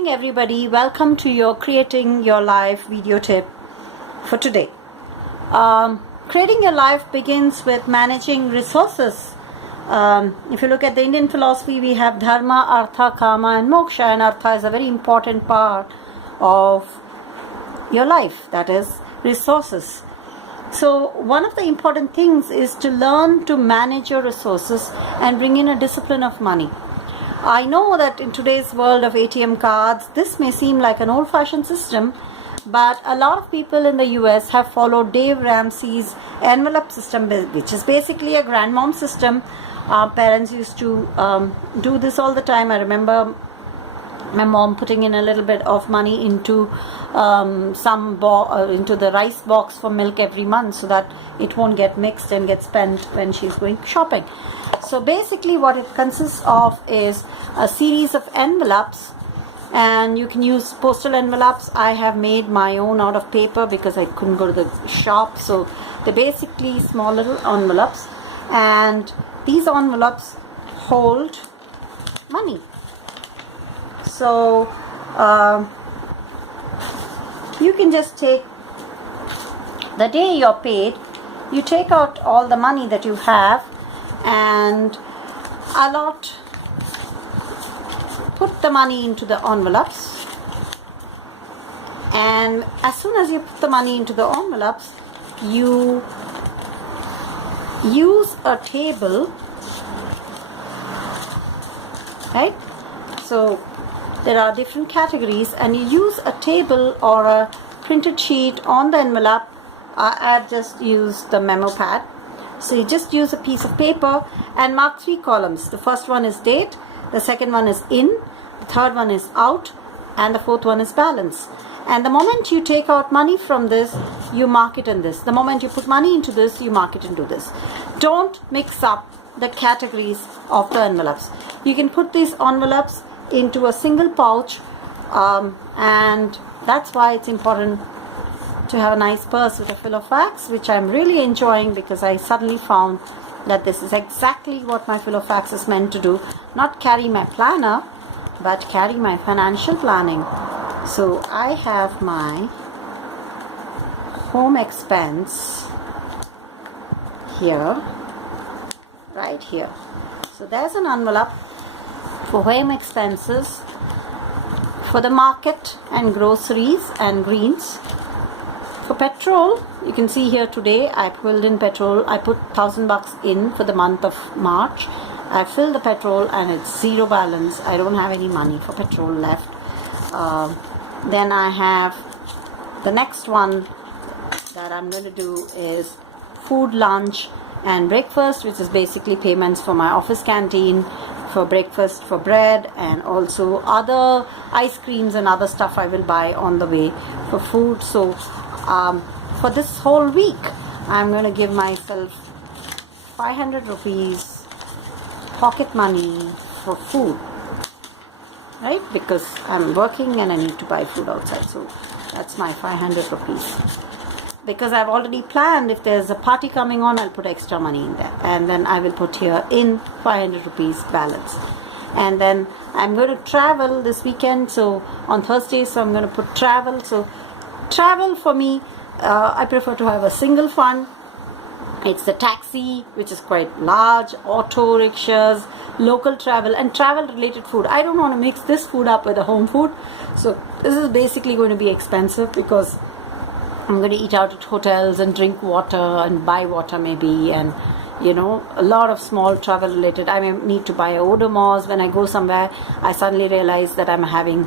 evening, everybody. Welcome to your Creating Your Life video tip for today. Creating your life begins with managing resources. If you look at the Indian philosophy, we have dharma, artha, kama and moksha, and artha is a very important part of your life, that is resources. So one of the important things is to learn to manage your resources and bring in a discipline of money. I know that in today's world of ATM cards, this may seem like an old-fashioned system, but a lot of people in the US have followed Dave Ramsey's envelope system, which is basically a grandmom system. Our parents used to do this all the time. I remember my mom putting in a little bit of money into into the rice box for milk every month so that it won't get mixed and get spent when she's going shopping. So basically what it consists of is a series of envelopes, and you can use postal envelopes. I have made my own out of paper because I couldn't go to the shop. So they're basically small little envelopes, and these envelopes hold money. So you can just take, the day you're paid, you take out all the money that you have and put the money into the envelopes, and as soon as you put the money into the envelopes, you use a table, right? So there are different categories, and you use a table or a printed sheet on the envelope. I've just used the memo pad. So you just use a piece of paper and mark 3 columns. The first one is date, the second one is in, the third one is out, and the fourth one is balance. And the moment you take out money from this, you mark it in this. The moment you put money into this, you mark it into this. Don't mix up the categories of the envelopes. You can put these envelopes into a single pouch, and that's why it's important to have a nice purse with a fill of wax, which I'm really enjoying because I suddenly found that this is exactly what my fill of wax is meant to do. Not carry my planner, but carry my financial planning. So I have my home expense here, right here. So there's an envelope for home expenses, for the market and groceries and greens. For petrol, you can see here today I filled in petrol. I put $1,000 in for the month of March. I filled the petrol and it's zero balance. I don't have any money for petrol left. Then I have the next one that I'm going to do is food, lunch and breakfast, which is basically payments for my office canteen, for breakfast, for bread, and also other ice creams and other stuff I will buy on the way for food. So for this whole week, I'm going to give myself 500 rupees pocket money for food, right? Because I'm working and I need to buy food outside. So that's my 500 rupees. Because I've already planned, if there's a party coming on, I'll put extra money in there. And then I will put here in 500 rupees balance. And then I'm going to travel this weekend. So on Thursday, so I'm going to put travel. So travel for me, I prefer to have a single fund. It's the taxi, which is quite large, auto rickshaws, local travel, and travel related food. I don't want to mix this food up with the home food. So this is basically going to be expensive because I'm going to eat out at hotels and drink water and buy water maybe, and you know, a lot of small travel related. I may need to buy a Odomos when I go somewhere. I suddenly realize that I'm having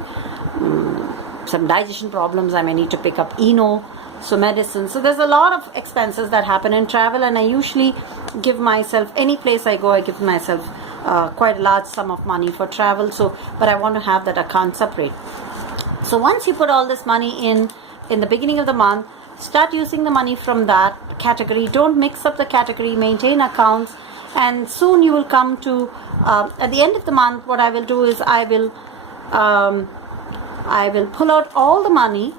some digestion problems. I may need to pick up Eno, so medicine. So there's a lot of expenses that happen in travel, and I usually give myself, any place I go, I give myself quite a large sum of money for travel. So, but I want to have that account separate. So once you put all this money in the beginning of the month, start using the money from that category. Don't mix up the category, maintain accounts, and soon you will come to at the end of the month, what I will do is I will pull out all the money,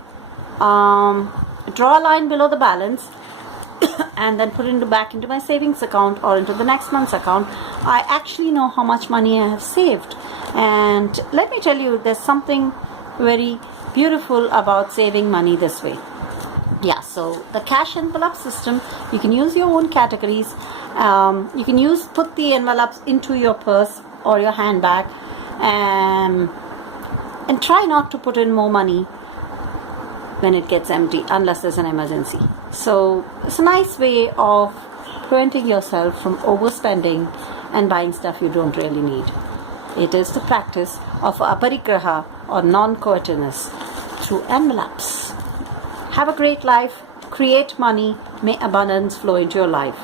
draw a line below the balance and then put it back into my savings account or into the next month's account. I actually know how much money I have saved, and let me tell you, there's something very beautiful about saving money this way. Yeah, so the cash envelope system, you can use your own categories. You can put the envelopes into your purse or your handbag, and try not to put in more money when it gets empty unless there's an emergency. So it's a nice way of preventing yourself from overspending and buying stuff you don't really need. It is the practice of aparigraha or non-courteousness through envelopes. Have a great life, create money, may abundance flow into your life.